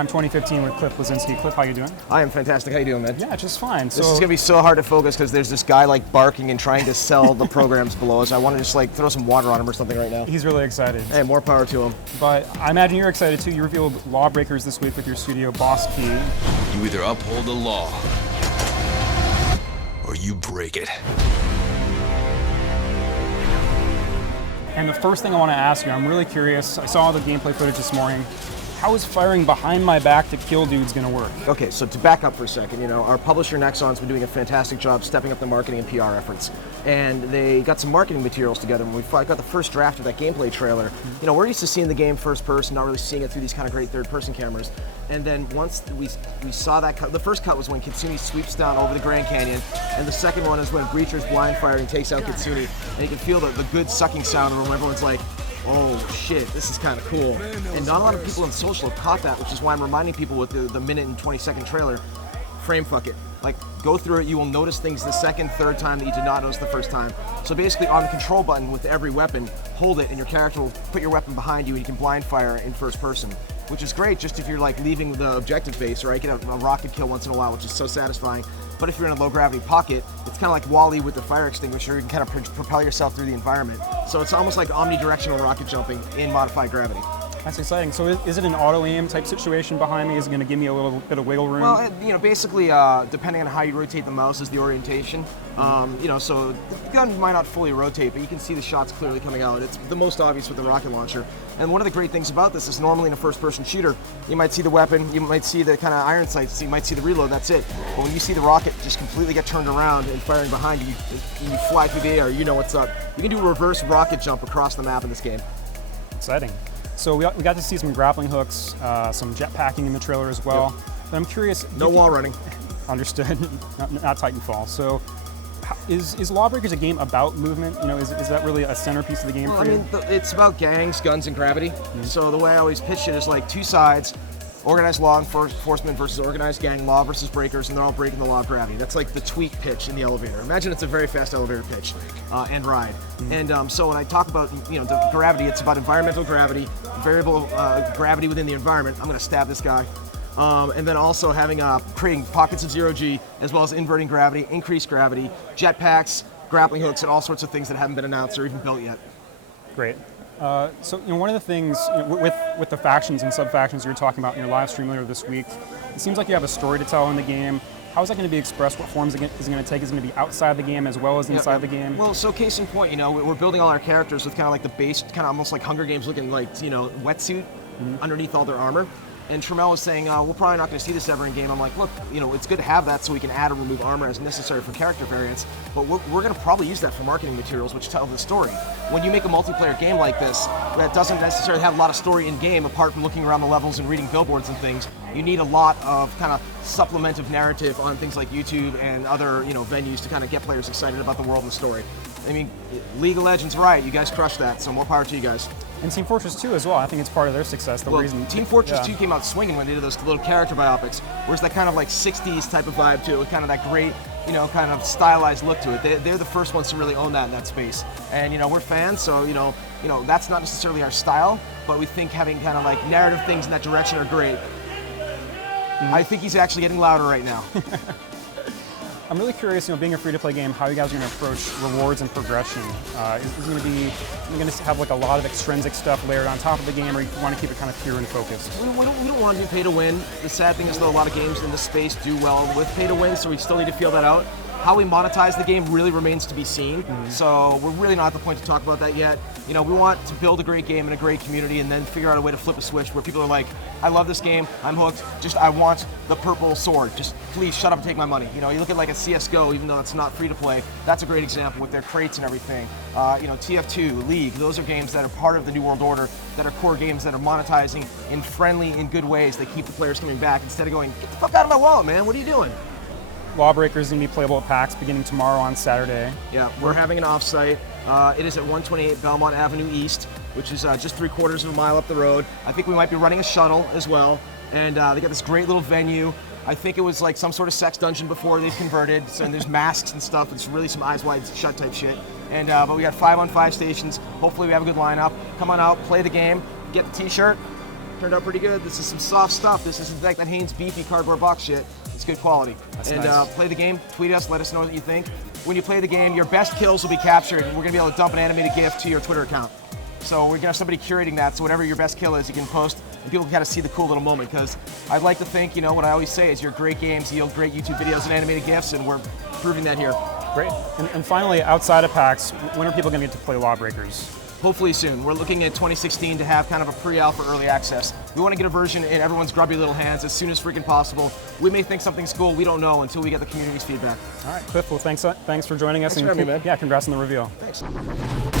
Prime 2015 with Cliff Bleszinski. Cliff, how you doing? I am fantastic. How you doing, man? Yeah, just fine. This is going to be so hard to focus because there's this guy like barking and trying to sell the programs below us. I want to just like throw some water on him or something right now. He's really excited. Hey, more power to him. But I imagine you're excited too. You revealed LawBreakers this week with your studio Boss Key. You either uphold the law or you break it. And the first thing I want to ask you, I'm really curious. I saw the gameplay footage this morning. How is firing behind my back to kill dudes going to work? Okay, so to back up for a second, our publisher Nexon's been doing a fantastic job stepping up the marketing and PR efforts. And they got some marketing materials together. When we got the first draft of that gameplay trailer, we're used to seeing the game first person, not really seeing it through these kind of great third-person cameras. And then once we saw that cut, the first cut was when Kitsune sweeps down over the Grand Canyon, and the second one is when Breacher's blind firing takes out Kitsune. And you can feel the good sucking sound when everyone's like, oh shit, this is kind of cool. And not a lot of people in social have caught that, which is why I'm reminding people with the minute and 20-second trailer, frame fuck it. Like, go through it, you will notice things the second, third time that you did not notice the first time. So basically on the control button with every weapon, hold it and your character will put your weapon behind you and you can blind fire in first person, which is great just if you're like leaving the objective base, or I get a rocket kill once in a while, which is so satisfying. But if you're in a low gravity pocket, it's kind of like Wall-E with the fire extinguisher. You can kind of propel yourself through the environment. So it's almost like omnidirectional rocket jumping in modified gravity. That's exciting. So is it an auto-aim type situation behind me? Is it going to give me a little bit of wiggle room? Well, basically, depending on how you rotate the mouse is the orientation. So the gun might not fully rotate, but you can see the shots clearly coming out. It's the most obvious with the rocket launcher. And one of the great things about this is normally in a first-person shooter, you might see the weapon, you might see the kind of iron sights, you might see the reload, that's it. But when you see the rocket just completely get turned around and firing behind you, you fly through the air, you know what's up. You can do a reverse rocket jump across the map in this game. Exciting. So we got to see some grappling hooks, some jetpacking in the trailer as well. Yep. But I'm curious. No wall running. Understood. not Titanfall. So is LawBreakers a game about movement? Is that really a centerpiece of the game for you? It's about gangs, guns, and gravity. So the way I always pitch it is like two sides. Organized law enforcement versus organized gang, law versus breakers, and they're all breaking the law of gravity. That's like the tweak pitch in the elevator. Imagine it's a very fast elevator pitch and ride. And so when I talk about the gravity, it's about environmental gravity, variable gravity within the environment. I'm going to stab this guy. And then also creating pockets of zero-G, as well as inverting gravity, increased gravity, jetpacks, grappling hooks, and all sorts of things that haven't been announced or even built yet. Great. So one of the things with the factions and sub-factions you were talking about in your live stream later this week, it seems like you have a story to tell in the game. How is that going to be expressed? What forms is it going to take? Is it going to be outside the game as well as inside the game? Well, so case in point, we're building all our characters with kind of like the base, kind of almost like Hunger Games looking like, wetsuit underneath all their armor. And Trammell was saying, we're probably not going to see this ever in game. I'm like, look, it's good to have that so we can add or remove armor as necessary for character variants, but we're going to probably use that for marketing materials, which tell the story. When you make a multiplayer game like this that doesn't necessarily have a lot of story in game, apart from looking around the levels and reading billboards and things, you need a lot of kind of supplementive narrative on things like YouTube and other venues to kind of get players excited about the world and the story. I mean, League of Legends, right? You guys crushed that, so more power to you guys. And Team Fortress 2 as well. I think it's part of their success. Team Fortress 2 came out swinging when they did those little character biopics. Where's that kind of like 60s type of vibe to it, with kind of that great, kind of stylized look to it. They're the first ones to really own that in that space. And we're fans, so that's not necessarily our style, but we think having kind of like narrative things in that direction are great. I think he's actually getting louder right now. I'm really curious, being a free-to-play game, how you guys are going to approach rewards and progression. Is it going to have like a lot of extrinsic stuff layered on top of the game, or you want to keep it kind of pure and focused? We don't want to do pay-to-win. The sad thing is that a lot of games in this space do well with pay-to-win, so we still need to feel that out. How we monetize the game really remains to be seen, so we're really not at the point to talk about that yet. We want to build a great game and a great community and then figure out a way to flip a switch where people are like, I love this game, I'm hooked, I want the purple sword, just please shut up and take my money. You look at like a CSGO, even though it's not free to play, that's a great example with their crates and everything. TF2, League, those are games that are part of the New World Order, that are core games that are monetizing in friendly and good ways that keep the players coming back instead of going, get the fuck out of my wallet, man, what are you doing? LawBreakers is going to be playable at PAX beginning tomorrow on Saturday. Yeah, we're having an offsite. It is at 128 Belmont Avenue East, which is just 3/4 of a mile up the road. I think we might be running a shuttle as well. And they got this great little venue. I think it was like some sort of sex dungeon before they've converted. So and there's masks and stuff. It's really some eyes wide shut type shit. And but we got 5-on-5 stations. Hopefully we have a good lineup. Come on out, play the game, get the t-shirt. Turned out pretty good. This is some soft stuff. This isn't like that Haynes beefy cardboard box shit. It's good quality. That's and nice. Play the game, tweet us, let us know what you think. When you play the game, your best kills will be captured, and we're gonna be able to dump an animated GIF to your Twitter account. So we're gonna have somebody curating that, so whatever your best kill is, you can post, and people can kind of see the cool little moment, because I'd like to think, you know, what I always say is your great games yield great YouTube videos and animated GIFs, and we're proving that here. Great. And finally, outside of PAX, when are people going to get to play LawBreakers? Hopefully soon. We're looking at 2016 to have kind of a pre-alpha early access. We want to get a version in everyone's grubby little hands as soon as freaking possible. We may think something's cool, we don't know until we get the community's feedback. All right, Cliff, well, thanks for joining us. Thanks for having me, man. Yeah, congrats on the reveal. Thanks.